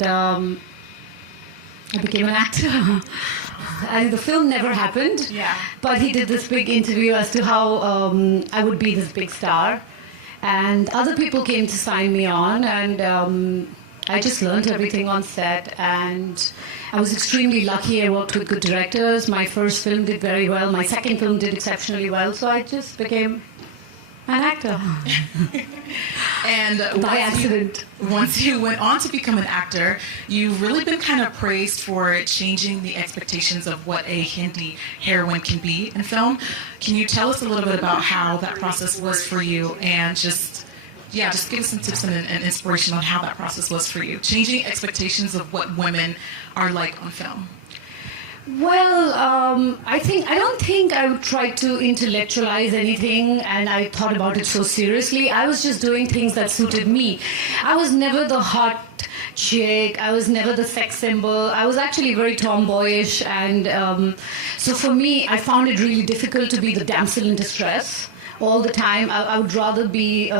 I became an actor. And the film never happened, but he did this big interview as to how I would be this big star. And other people came to sign me on, and I just learned everything on set. And I was extremely lucky. I worked with good directors. My first film did very well. My second film did exceptionally well. So I just became an actor. And by accident. Once you went on to become an actor, you've really been kind of praised for changing the expectations of what a Hindi heroine can be in film. Can you tell us a little bit about how that process was for you, and just give us some tips and inspiration on how that process was for you, changing expectations of what women are like on film? Well, I don't think I would try to intellectualize anything, and I thought about it so seriously. I was just doing things that suited me. I was never the hot chick. I was never the sex symbol. I was actually very tomboyish, and so for me, I found it really difficult to be the damsel in distress all the time. I would rather be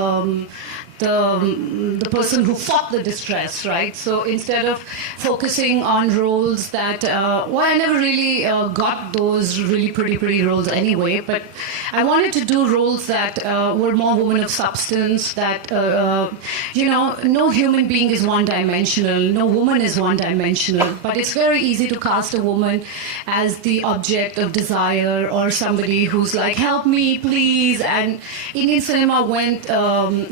the person who fought the distress, right? So instead of focusing on roles that, I never really got those really pretty roles anyway, but I wanted to do roles that were more women of substance, that, no human being is one-dimensional, no woman is one-dimensional, but it's very easy to cast a woman as the object of desire, or somebody who's like, help me, please. And Indian cinema went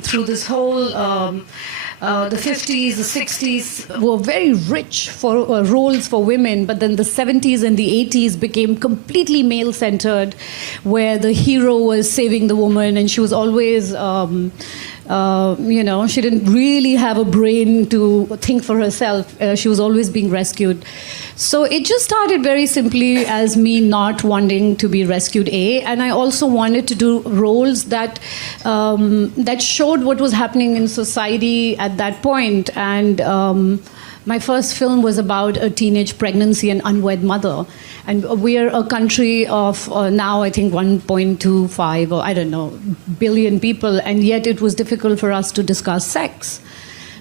through this whole the 50s, the 60s were very rich for roles for women, but then the 70s and the 80s became completely male-centered, where the hero was saving the woman, and she was always, she didn't really have a brain to think for herself. She was always being rescued. So it just started very simply as me not wanting to be rescued, and I also wanted to do roles that that showed what was happening in society at that point. And my first film was about a teenage pregnancy and unwed mother. And we are a country of now, I think, 1.25 or I don't know, billion people, and yet it was difficult for us to discuss sex.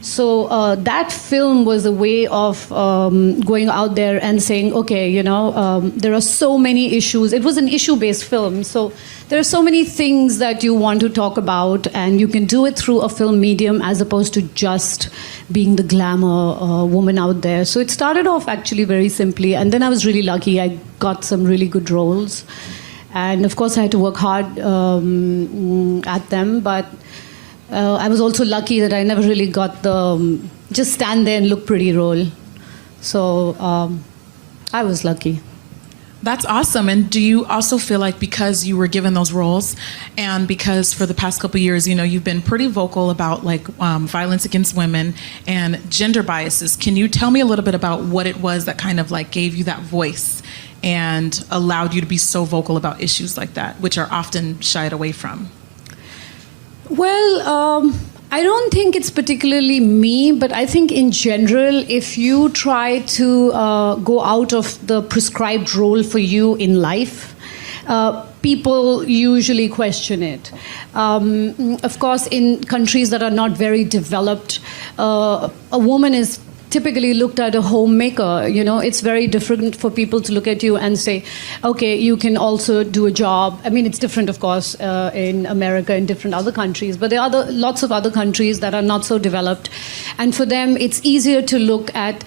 So that film was a way of going out there and saying, okay, there are so many issues. It was an issue-based film, so there are so many things that you want to talk about, and you can do it through a film medium as opposed to just being the glamour woman out there. So it started off actually very simply, and then I was really lucky. I got some really good roles. And of course, I had to work hard at them, but I was also lucky that I never really got the just stand there and look pretty role. So I was lucky. That's awesome. And do you also feel like because you were given those roles, and because for the past couple of years, you've been pretty vocal about violence against women and gender biases, can you tell me a little bit about what it was that kind of gave you that voice and allowed you to be so vocal about issues like that, which are often shied away from? Well, I don't think it's particularly me, but I think in general, if you try to go out of the prescribed role for you in life, people usually question it. Of course, in countries that are not very developed, a woman is typically looked at a homemaker. It's very different for people to look at you and say, okay, you can also do a job. I mean, it's different, of course, in America and different other countries, but there are lots of other countries that are not so developed. And for them, it's easier to look at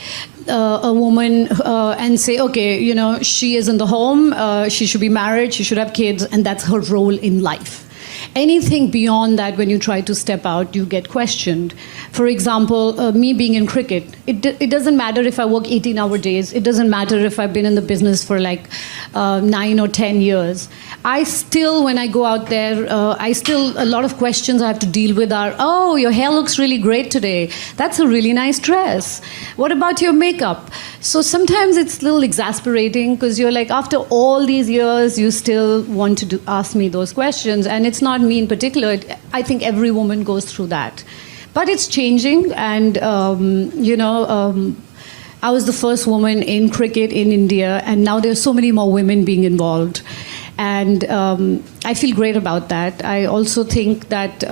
a woman and say, okay, she is in the home, she should be married, she should have kids, and that's her role in life. Anything beyond that, when you try to step out, you get questioned. For example, me being in cricket, it doesn't matter if I work 18-hour days. It doesn't matter if I've been in the business for 9 or 10 years. I still, when I go out there, a lot of questions I have to deal with are, oh, your hair looks really great today. That's a really nice dress. What about your makeup? So sometimes it's a little exasperating, because you're like, after all these years, you still want to ask me those questions. And it's not me in particular. I think every woman goes through that. But it's changing, and I was the first woman in cricket in India, and now there's so many more women being involved. And I feel great about that. I also think that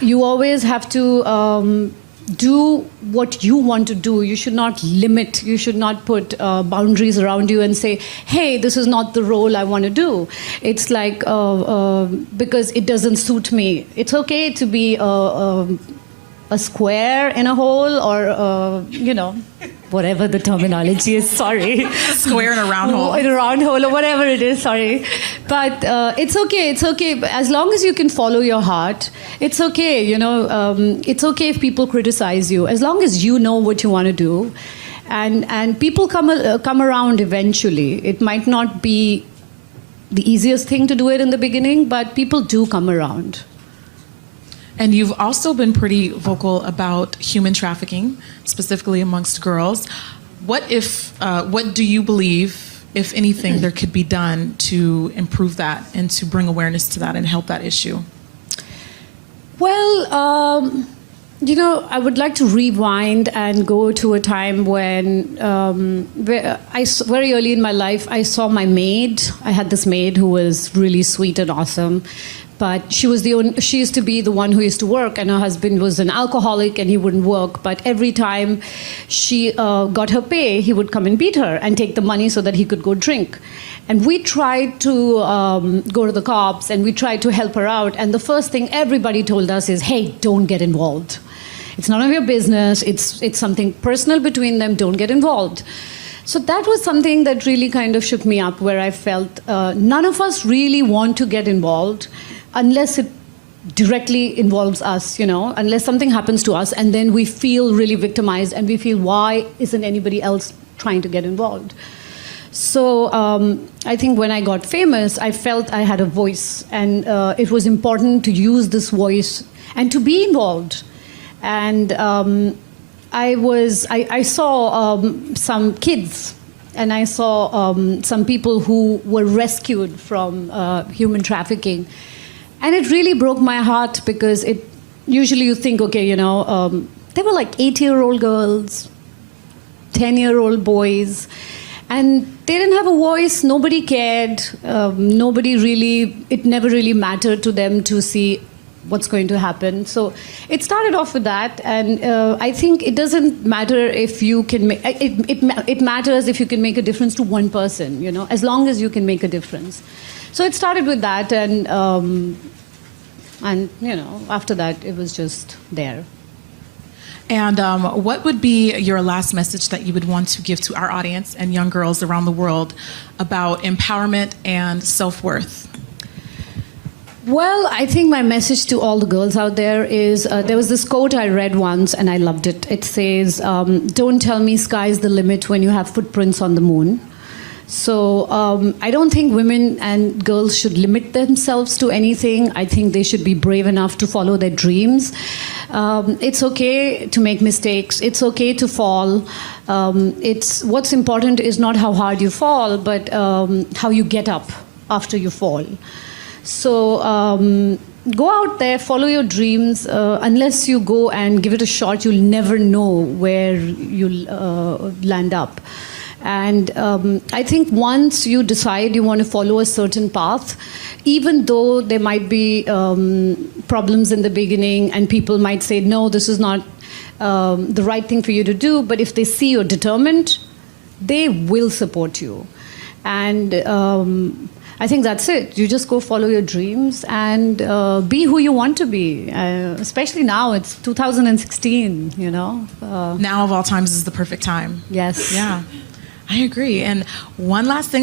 you always have to do what you want to do. You should not limit, you should not put boundaries around you and say, hey, this is not the role I want to do. It's like, because it doesn't suit me. It's okay to be a square in a hole, or, whatever the terminology is, sorry. Square in a round hole. In a round hole, or whatever it is, sorry. But it's okay. As long as you can follow your heart, it's okay, it's okay if people criticize you, as long as you know what you want to do. And people come around eventually. It might not be the easiest thing to do it in the beginning, but people do come around. And you've also been pretty vocal about human trafficking, specifically amongst girls. What do you believe, if anything, there could be done to improve that and to bring awareness to that and help that issue? Well, I would like to rewind and go to a time when, very early in my life, I saw my maid. I had this maid who was really sweet and awesome. But she used to be the one who used to work, and her husband was an alcoholic and he wouldn't work. But every time she got her pay, he would come and beat her and take the money so that he could go drink. And we tried to go to the cops, and we tried to help her out. And the first thing everybody told us is, hey, don't get involved. It's none of your business. It's something personal between them. Don't get involved. So that was something that really kind of shook me up, where I felt none of us really want to get involved unless it directly involves us, unless something happens to us, and then we feel really victimized and we feel, why isn't anybody else trying to get involved? So I think when I got famous, I felt I had a voice, and it was important to use this voice and to be involved. And I saw some kids, and I saw some people who were rescued from human trafficking. And it really broke my heart, because usually you think, okay, they were like 8-year-old girls, 10-year-old boys, and they didn't have a voice. Nobody cared. It never really mattered to them to see what's going to happen. So it started off with that, and I think it doesn't matter if you can make it matters if you can make a difference to one person, as long as you can make a difference. So it started with that, and after that it was just there. And what would be your last message that you would want to give to our audience and young girls around the world about empowerment and self-worth? Well, I think my message to all the girls out there is, there was this quote I read once and I loved it. It says, don't tell me sky's the limit when you have footprints on the moon. So I don't think women and girls should limit themselves to anything. I think they should be brave enough to follow their dreams. It's okay to make mistakes. It's okay to fall. What's important is not how hard you fall, but how you get up after you fall. So go out there, follow your dreams. Unless you go and give it a shot, you'll never know where you'll land up. And I think once you decide you want to follow a certain path, even though there might be problems in the beginning and people might say, no, this is not the right thing for you to do, but if they see you're determined, they will support you. And I think that's it. You just go follow your dreams and be who you want to be. Especially now, it's 2016, Now of all times is the perfect time. Yes. Yeah, I agree. And one last thing